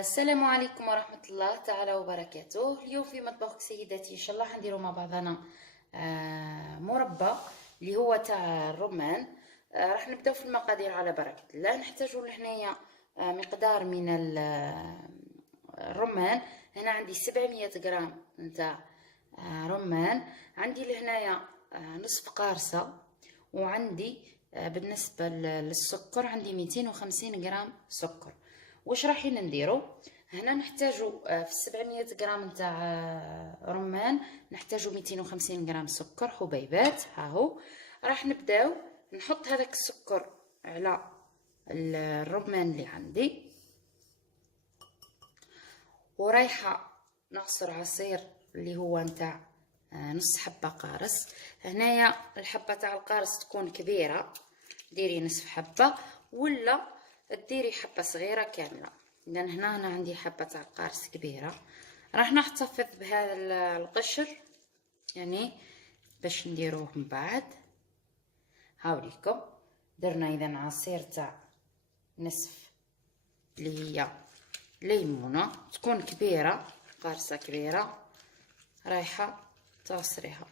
السلام عليكم ورحمة الله تعالى وبركاته. اليوم في مطبخ سيداتي ان شاء الله حنديرو مع بعضنا مربى اللي هو تاع الرمان. راح نبداو في المقادير على بركة الله. نحتاجو لهنايا مقدار من الرمان. هنا عندي 700 غرام نتاع رمان. عندي لهنايا نصف قارصة، وعندي بالنسبة للسكر عندي 250 غرام سكر. واش رايحين نديرو هنا؟ نحتاجو في 700 غرام نتاع رمان نحتاجو 250 غرام سكر حبيبات. ها هو راح نبداو نحط هذاك السكر على الرمان اللي عندي، ورايحه نعصر عصير اللي هو نتاع نص حبه قارص. هنايا الحبه تاع القارص تكون كبيره، ديري نصف حبه ولا ديري حبه صغيره كامله. اذا هنا انا عندي حبه تاع القارص كبيره. راح نحتفظ بهذا القشر يعني باش نديروه من بعد. هاوليكم درنا اذا عصير تاع نصف اللي هي ليمونه تكون كبيره، قارصه كبيره رايحه تعصريها،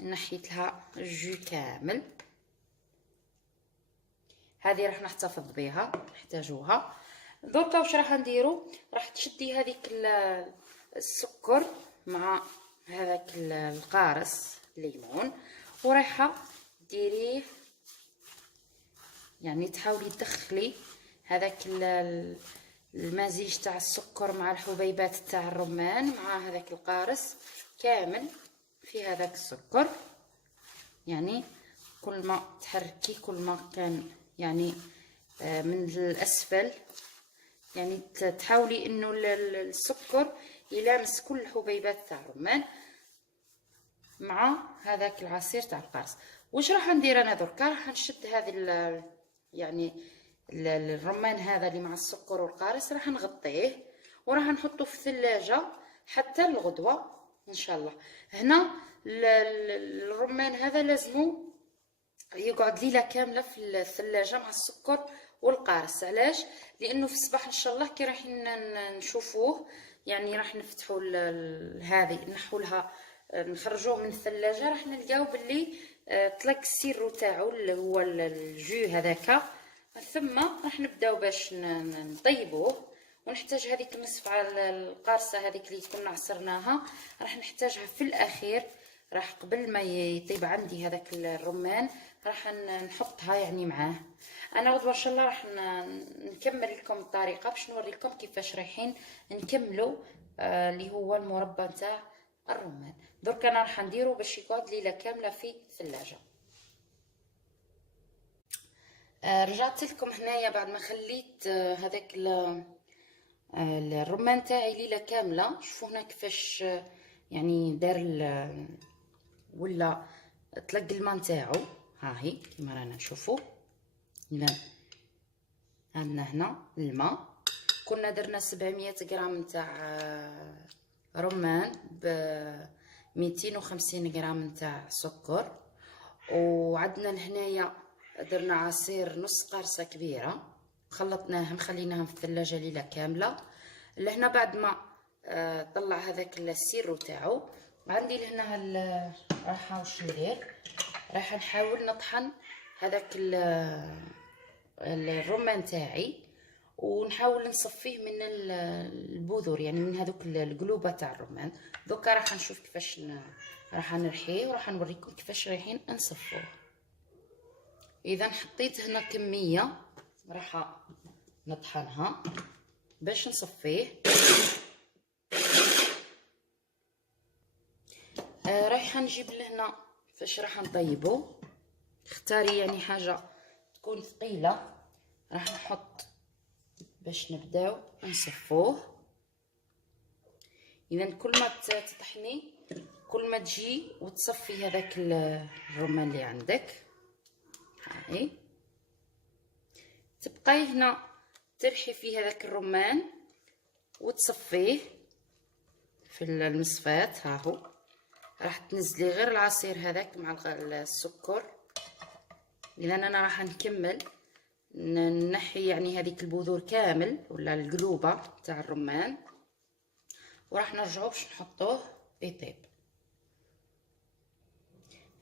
نحيت لها الجو كامل. هذه راح نحتفظ بها نحتاجوها. دركا واش راح نديرو؟ راح تشدي هذيك السكر مع هذاك القارص الليمون، ورايحه ديريه يعني تحاولي تدخلي هذاك المزيج تاع السكر مع الحبيبات تاع الرمان مع هذاك القارص كامل في هذاك السكر. يعني كل ما تحركي كل ما كان يعني من الاسفل، يعني تحاولي انه السكر يلامس كل الحبيبات تاع الرمان مع هذاك العصير تاع القارص. واش راح ندير انا دركا؟ راح نشد هذه يعني الرمان هذا اللي مع السكر والقارص راح نغطيه وراح نحطه في الثلاجه حتى الغدوه ان شاء الله. هنا الرمان هذا لازمو يقعد ليله كامله في الثلاجه مع السكر والقارص. علاش؟ لانه في الصباح ان شاء الله كي رايحين نشوفوه يعني راح نفتحوا هذه نحولها نخرجوه من الثلاجه راح نلقاو باللي طلق السيرو تاعو اللي هو الجو هذاك. ثم راح نبداو باش نطيبوه. ونحتاج هذيك النصف على القارصه هذيك اللي كنا عصرناها راح نحتاجها في الاخير. راح قبل ما يطيب عندي هذاك الرمان راح نحطها يعني معاه. انا غدوه ان شاء الله راح نكمل لكم الطريقه باش نوريكم كيفاش رايحين نكملوا اللي هو المربى نتاع الرمان. درك انا راح نديرو باش يقعد ليله كامله في الثلاجه. رجعت لكم هنايا بعد ما خليت هذاك الرمان تاعي ليله كامله. شوفوا هنا كيفاش يعني دار ولا طلق الماء نتاعو. ها هي كيما رانا نشوفوا. اذا عندنا هنا الماء. كنا درنا 700 غرام نتاع رمان ب 250 غرام نتاع سكر، وعندنا هنايا درنا عصير نص قارصه كبيره خلطناهم خليناهم في الثلاجه ليله كامله. لهنا بعد ما طلع هذاك السيرو تاعو عندي لهنا راح واش ندير؟ راح نحاول نطحن هذاك الرمان تاعي ونحاول نصفيه من البذور يعني من هذوك القلوبه تاع الرمان. دوكا راح نشوف كيفاش راح نرحيه وراح نوريكم كيفاش رايحين نصفوه. اذا حطيت هنا كميه راح نطحنها باش نصفيه. رايحه نجيب لهنا فاش راح نطيبو. اختاري يعني حاجه تكون ثقيله راح نحط باش نبداو نصفوه. اذا كل ما تطحني كل ما تجي وتصفي هذاك الرمان اللي عندك. هاي تبقاي هنا ترحي فيه هذاك الرمان وتصفيه في المصفات. ها هو راح تنزلي غير العصير هذاك مع السكر. اذا انا راح نكمل ننحي يعني هذيك البذور كامل ولا القلوبه تاع الرمان، وراح نرجعو باش نحطوه يطيب.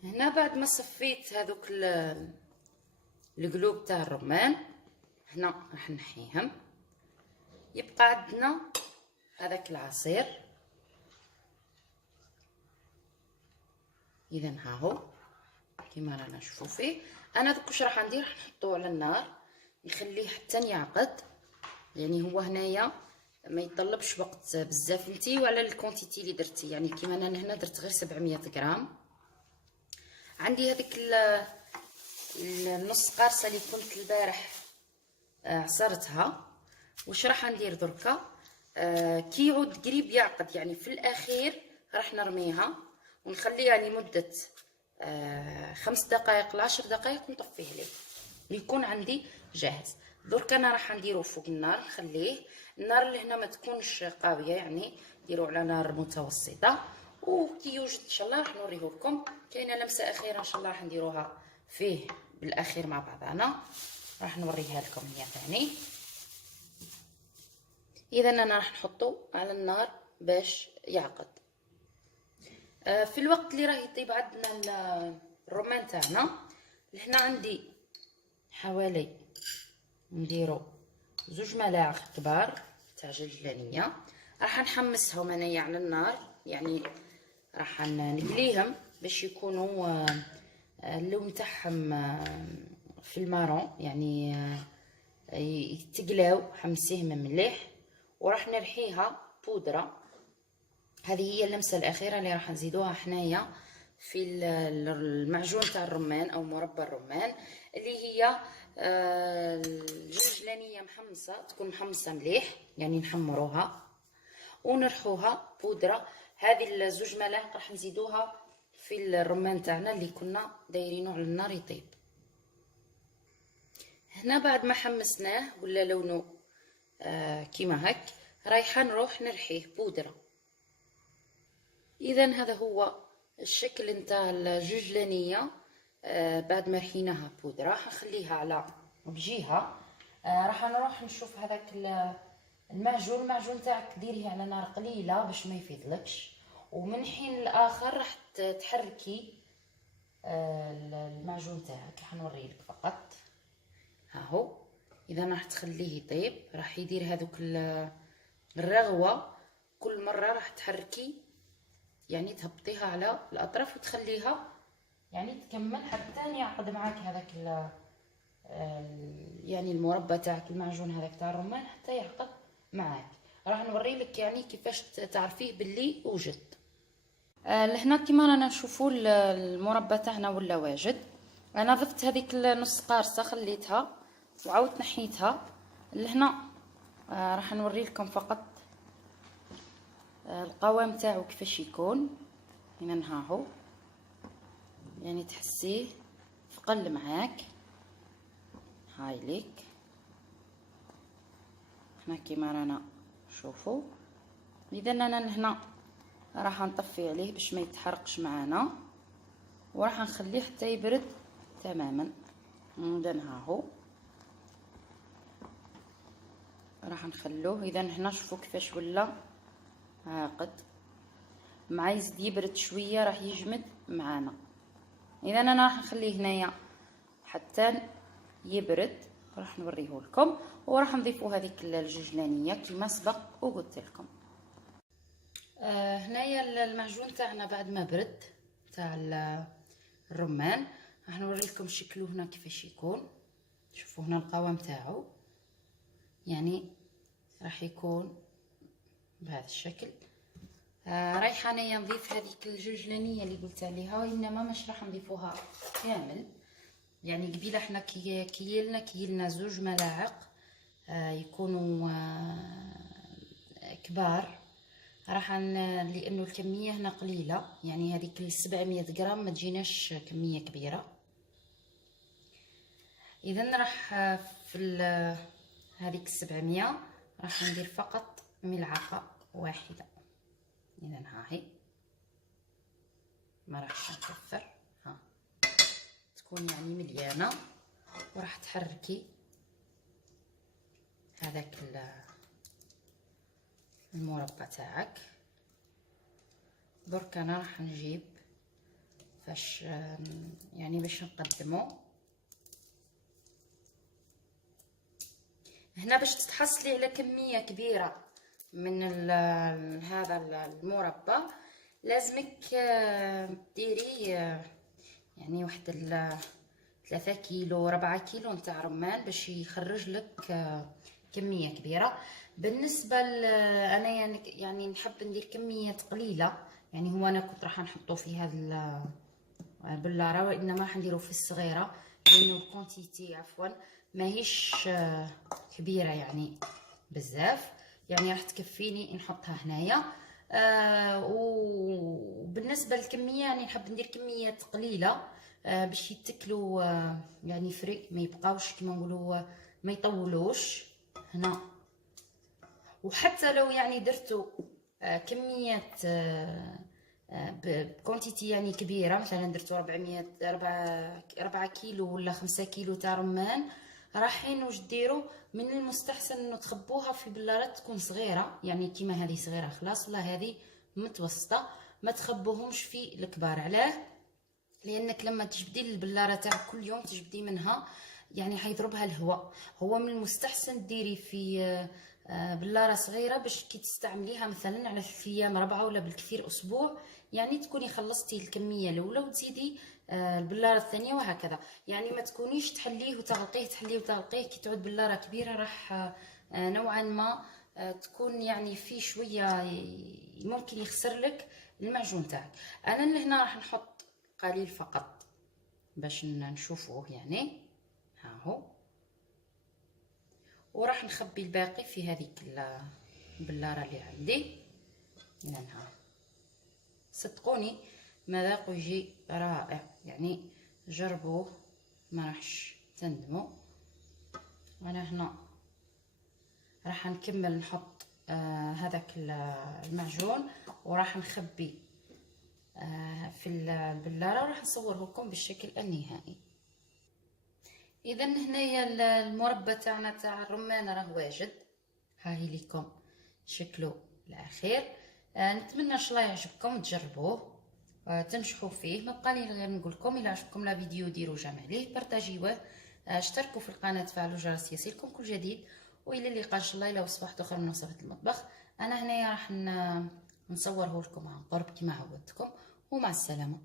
هنا بعد ما صفيت هذوك القلوب تاع الرمان، هنا راح نحيهم. يبقى عندنا هذاك العصير. اذا ها هو كيما رانا نشوفوا فيه. انا دوك واش راح ندير، راح نحطوه على النار نخليه حتى يعقد. يعني هو هنايا ما يطلبش وقت بزاف نتي وعلى الكونتيتي اللي درتي. يعني كيما انا هنا درت غير 700 غرام. عندي هذيك النص قارصه اللي كنت البارح عصرتها. واش راح ندير دركا، كي يعود قريب يعقد يعني في الاخير راح نرميها ونخليها لمده 5 دقائق ل 10 دقائق ونطفيه ليه يكون عندي جاهز. درك انا راح نديرو فوق النار، نخليه النار اللي هنا ما تكونش قويه، يعني ديرو على نار متوسطه. وكي يوجد ان شاء الله راح نوريه لكم. كاينه لمسه اخيره ان شاء الله راح نديروها فيه بالاخير مع بعضنا، راح نوريها لكم هي ثاني. اذا انا راح نحطو على النار باش يعقد. في الوقت اللي راه يطيب عندنا الرمان تاعنا، لهنا عندي حوالي نديرو 2 ملاعق كبار تاع جلجلانيه. راح نحمسهم انايا على النار، يعني راح نقليهم باش يكونوا اللون تاعهم في المارون، يعني يتقلاو. حمسيهم مليح وراح نرحيها بودره. هذه هي اللمسه الاخيره اللي راح نزيدوها حنايا في المعجون تاع الرمان او مربى الرمان، اللي هي الجلجلانيه محمصه، تكون محمصه مليح يعني نحمروها ونرحوها بودره. هذه 2 ملاعق راح نزيدوها في الرمان تاعنا اللي كنا دايرينه على النار يطيب. هنا بعد ما حمسناه ولا لونه كيما هك، رايحه نروح نرحيه بودره. اذا هذا هو الشكل نتاع الجلجلانيه بعد ما رحيناها بودره. راح نخليها على بجهه. راح نروح نشوف هذاك المعجون تاعك ديريه على نار قليله باش ما يفيضلكش، ومن حين لاخر راح تحركي المعجون تاعك. راح نوريلك فقط ها هو. اذا راح تخليه يطيب، راح يدير هذوك الرغوه. كل مره راح تحركي يعني تهبطيها على الاطراف وتخليها يعني تكمل حتى يعقد معاك هذاك يعني المربى تاعك، المعجون هذاك تاع الرمان حتى يعقد معاك. راح نوري لك يعني كيفاش تعرفيه باللي وجد. لهنا كيما رانا نشوفوا المربى تاعنا ولا واجد. انا ضفت هذيك النص قارصه خليتها وعاودت نحيتها. لهنا راح نوري لكم فقط القوام تاعو كيفاش يكون. هنا ها هو، يعني تحسيه ثقل معاك. هاي ليك هنا كيما رانا شوفوا. اذا انا هنا راح نطفي عليه باش ما يتحرقش معانا، وراح نخليه حتى يبرد تماما. اذا ها هو راح نخلوه. اذا هنا شوفوا كيفاش ولا عاقد. مع يزيد يبرد شويه راح يجمد معانا. اذا انا راح نخليه هنايا حتى يبرد. راح نوريه لكم وراح نضيفوا هذيك الجلجلانيه كما سبق وقلت لكم. هنايا المعجون تاعنا بعد ما برد تاع الرمان، راح نوري لكم شكله هنا كيفاش يكون. شوفوا هنا القوام تاعو، يعني راح يكون بهذا الشكل. رايحه انايا نضيف هذيك الجلجلانيه اللي قلت عليها، وانما مش راح نضيفوها كامل. يعني قبيله حنا كيلنا 2 ملاعق يكونوا كبار. راح لانه الكميه هنا قليله، يعني هذيك 700 غرام ما تجيناش كميه كبيره. اذا راح في هذيك 700 راح ندير فقط ملعقه واحده. اذا ها هي ما راحش نكثر، ها تكون يعني مليانه. وراح تحركي هذاك المربى تاعك. درك انا راح نجيب فاش يعني باش نقدمه هنا باش تتحصلي على كميه كبيره من هذا المربى. لازمك ديري يعني واحد 3 كيلو 4 كيلو نتاع رمان باش يخرج لك كميه كبيره. بالنسبه انا يعني نحب ندير كميات قليله. يعني هو انا كنت راح نحطو في هذا البلاره، وانما راح نديرو في الصغيره لانه الكونتيتي عفوا ماهيش كبيره يعني بزاف. يعني راح تكفيني نحطها هنايا. وبالنسبه للكميه يعني نحب ندير كميات قليله باش يتكلوا يعني فري، ما يبقاوش كما نقولوا ما يطولوش هنا. وحتى لو يعني درتو كميات بكونتيتي يعني كبيره، مثلا درتو 4 كيلو ولا 5 كيلو تاع رمان، راحين واش ديروا من المستحسن انه تخبوها في بلارات تكون صغيره، يعني كيما هذه صغيره خلاص ولا هذه متوسطه، ما تخبوهمش في الكبار. علاه؟ لانك لما تجبدي البلاره تاعك كل يوم تجبدي منها يعني حيضربها الهواء. هو من المستحسن ديري في بلاره صغيره باش كي تستعمليها مثلا على 3 ايام 4 ولا بالكثير اسبوع، يعني تكوني خلصتي الكميه الاولى وتزيدي البلاره الثانيه وهكذا. يعني ما تكونيش تحليه وتغلقيه تحليه وتغلقيه، كي تعود بلاره كبيره راح نوعا ما تكون يعني في شويه ممكن يخسر لك المعجون تاعك. انا لهنا راح نحط قليل فقط باش نشوفوه يعني ها هو، وراح نخبي الباقي في هذيك البلاره اللي عندي. لانها صدقوني مذاقه يجي رائع، يعني جربوه ما راحش تندموا. وانا هنا راح نكمل نحط هذاك المعجون وراح نخبي في البلاره، وراح نصوره لكم بالشكل النهائي. اذا هنايا المربى تاعنا تاع الرمان راه واجد، هاهي لكم شكله الاخير. نتمنى ان شاء الله يعجبكم تجربوه تنجحوا فيه. ما بقى لي غير نقول لكم الى عجبكم لا فيديو ديروا جيم عليه، بارطاجيوه، اشتركوا في القناه، فعلوا الجرس يصلكم كل جديد. والى اللقاء ان شاء الله الى وصفات اخرى من وصفات المطبخ. انا هنايا راح نصوره لكم عن قرب كما عودتكم، ومع السلامه.